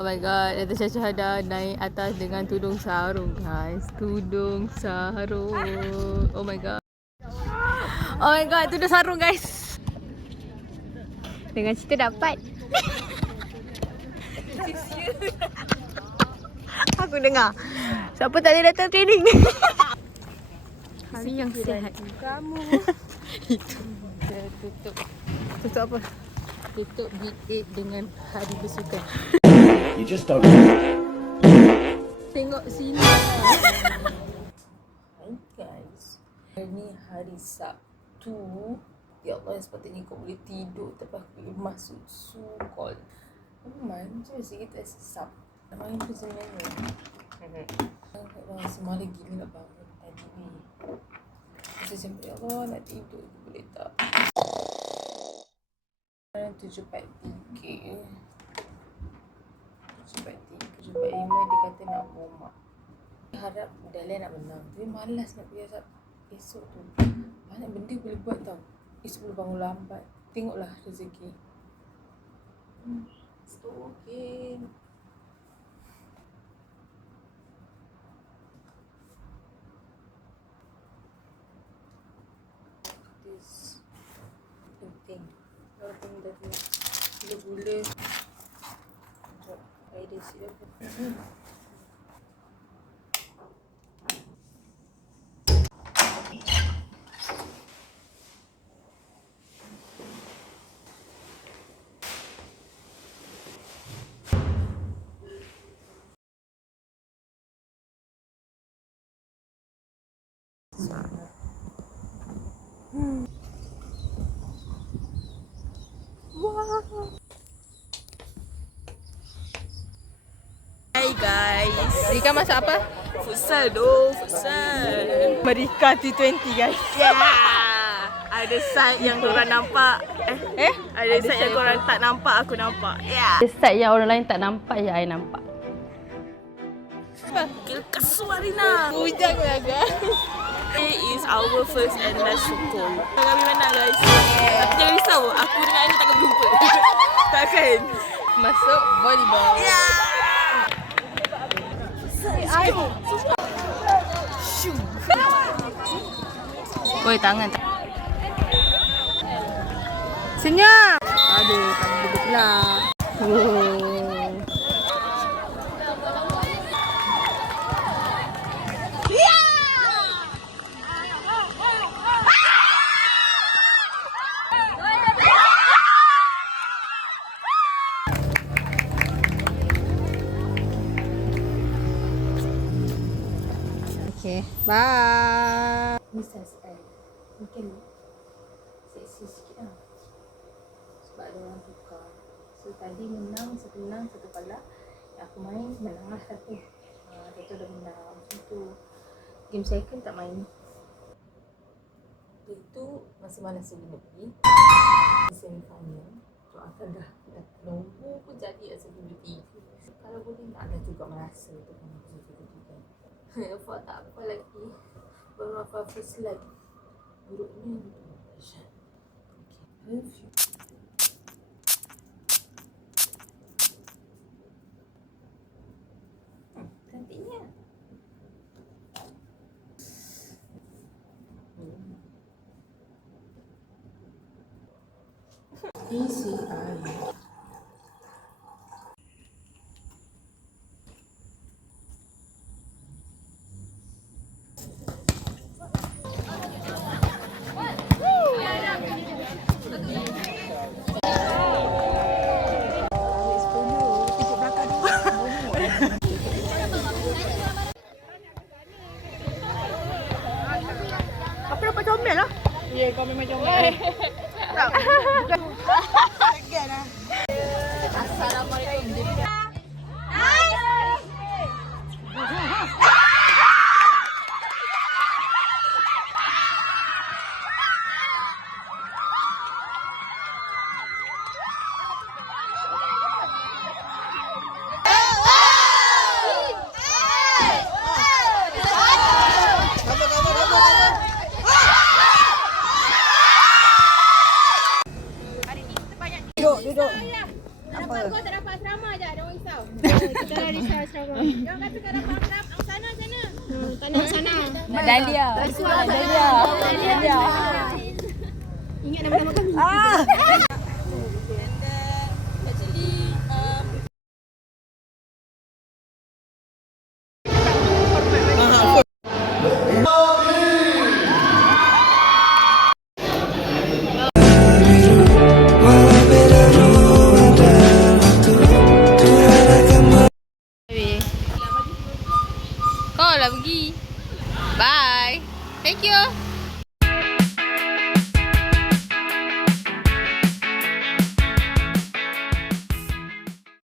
Oh my god, Natasha Syahada naik atas dengan tudung sarung guys. Tudung sarung. Oh my god. Oh my god, tudung sarung guys. Dengan cerita dapat. Aku dengar. Siapa tak boleh datang training? Hari yang sihat. Kamu. Itu. Kita tutup. Tutup apa? Tutup Big 8 dengan hari bersukan. You just don't. Tengok sini. Hai guys. Hari ni hari Sabtu. Ya Allah, sepatutnya kau boleh tidur tapi aku boleh masuk Zoom-call. Manja sikit kita sesap. Main tu sebenarnya. Semalam gila nak bangun tadi ni. Masa sampai ya Allah nak tidur boleh tak? 7.43 7.5 dia kata nak warm up. Harap Dahlia nak menang. Tapi malas nak pergi esok tu. Banyak benda boleh buat tau. Esok boleh bangun lambat. Tengoklah rezeki. It's okay. This penting. Orang dah gula-gula. Air dia silap. Hai guys. Rika masak apa? Futsal doh, futsal. Marika T20 guys. Yeah. Ada side yang korang nampak. Ada side yang korang tak nampak, aku nampak. Yeah. Side yang orang lain tak nampak, yang I nampak. Gila kasuarina. Hujang lah guys. Today is our first and last sukul. Kami menang guys. Tapi jangan risau, aku dengan Aini takkan berjumpa. Takkan. Masuk volleyball. Yeah. Oi, tangan. Senyum. Aduh, tak duduk pula. Okay, bye. Ni size L. Mungkin seksi sikit lah. Sebab ada orang tukar. So tadi menang, satu kalah. Yang aku main, menang lah satu. Satu dah menang. Macam tu. Game second tak main. Itu masih malam sebelum pergi. Semi-final. Doakan dah nombor pun jadi sebelum tiga. Kalau boleh naklah juga merasa tu kan. Nampak tak apa lagi. Baru apa first like. Buruknya okay. Love you. Cantiknya. Isi air. Apa dapat comel lah? Ya, kau memang comel. Assalamualaikum. Kita dah di Sarawak. Jom kata kat dapat ang sana. Tanah sana. Dahlia. Dahlia. Ingat nama-nama kami. Kau lah pergi. Bye. Thank you.